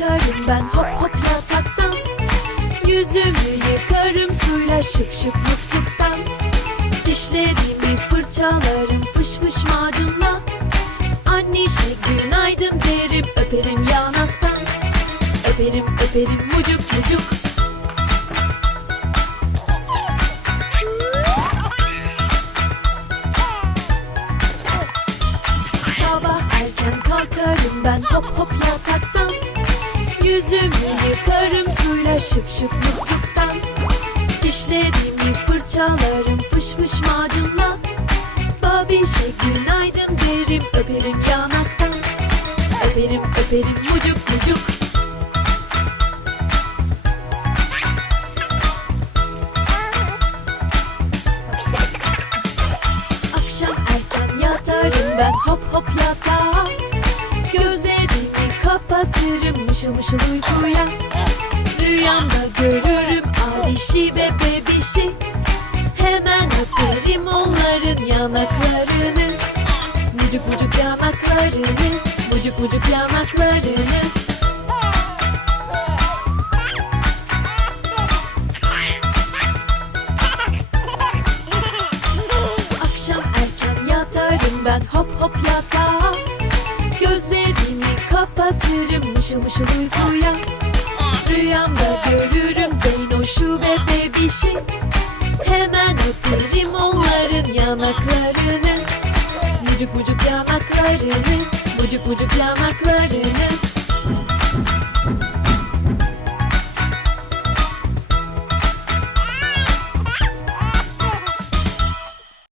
atarım ben hop hop yataktan. Yüzümü yıkarım suyla şıp şıp musluktan. Dişlerimi fırçalarım fış fış macunla. Annişe günaydın derim öperim yanaktan. Öperim öperim mucuk mucuk Sabah erken kalkarım ben hop hop şıp şıp musluktan. Dişlerimi fırçalarım fış macunla. Babişe günaydın derim öperim yanaktan. Öperim öperim mucuk mucuk. Akşam erken yatarım ben hop hop yatağa. Gözlerimi kapatırım mışıl mışıl uykuya Rüyamda görürüm abişi ve bebişi. Hemen öperim onların yanaklarını. Mucuk mucuk yanaklarını Mucuk mucuk yanaklarını. Akşam erken yatarım ben hop hop yatağa. Gözlerimi kapatırım mışıl mışıl uykuya Rüyamda görürüm Zeynoş'u ve bebişi. Hemen öperim onların yanaklarını. Mucuk mucuk yanaklarını Mucuk mucuk yanaklarını